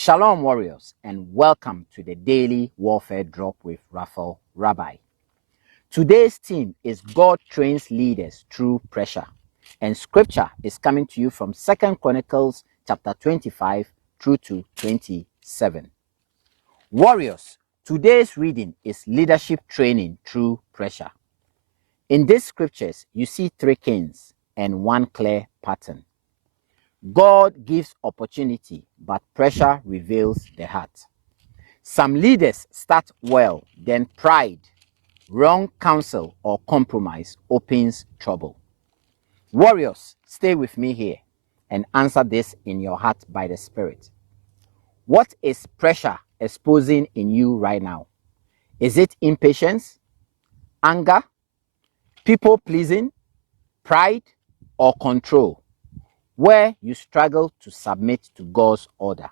Shalom, warriors, and welcome to the Daily Warfare Drop with Raphael Rabbi. Today's theme is God trains leaders through pressure, and scripture is coming to you from 2 Chronicles chapter 25 through to 27. Warriors, today's reading is leadership training through pressure. In these scriptures, you see three kings and one clear pattern. God gives opportunity, but pressure reveals the heart. Some leaders start well, then pride, wrong counsel, or compromise opens trouble. Warriors, stay with me here and answer this in your heart by the Spirit. What is pressure exposing in you right now? Is it impatience, anger, people pleasing, pride, or control, where you struggle to submit to God's order?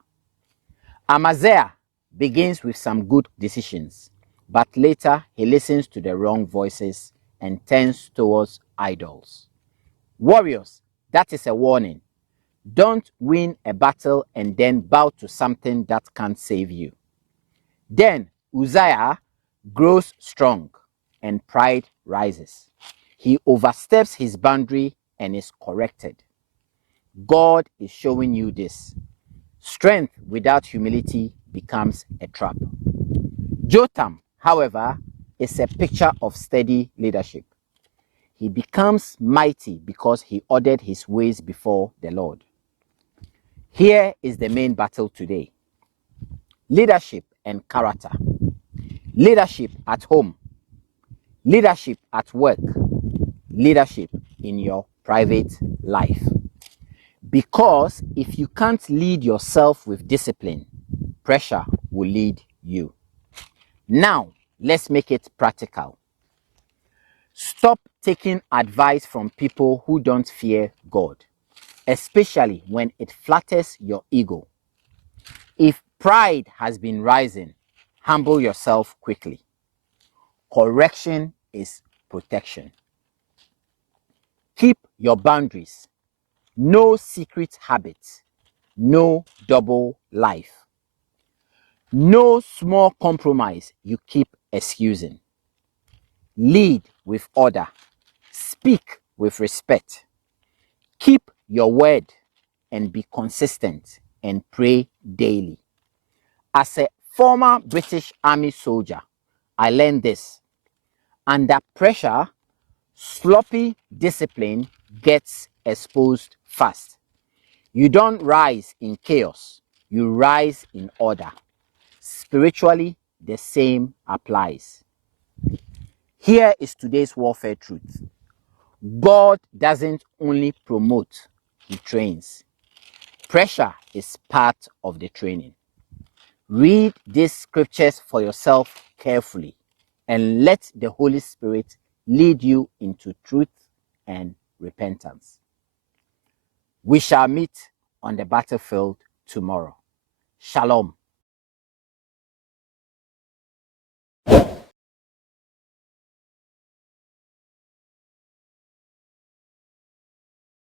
Amaziah begins with some good decisions, but later he listens to the wrong voices and turns towards idols. Warriors, that is a warning. Don't win a battle and then bow to something that can't save you. Then Uzziah grows strong and pride rises. He oversteps his boundary and is corrected. God is showing you this. Strength without humility becomes a trap. Jotham, however, is a picture of steady leadership. He becomes mighty because he ordered his ways before the Lord. Here is the main battle today. Leadership and character. Leadership at home. Leadership at work. Leadership in your private life. Because if you can't lead yourself with discipline, pressure will lead you. Now, let's make it practical. Stop taking advice from people who don't fear God, especially when it flatters your ego. If pride has been rising, humble yourself quickly. Correction is protection. Keep your boundaries. No secret habits. No double life. No small compromise you keep excusing. Lead with order. Speak with respect. Keep your word and be consistent and pray daily. As a former British Army soldier, I learned this. Under pressure, sloppy discipline gets exposed fast. You don't rise in chaos, you rise in order. Spiritually, the same applies. Here is today's warfare truth. God doesn't only promote, he trains. Pressure is part of the training. Read these scriptures for yourself carefully and let the Holy Spirit lead you into truth and repentance. We shall meet on the battlefield tomorrow. Shalom.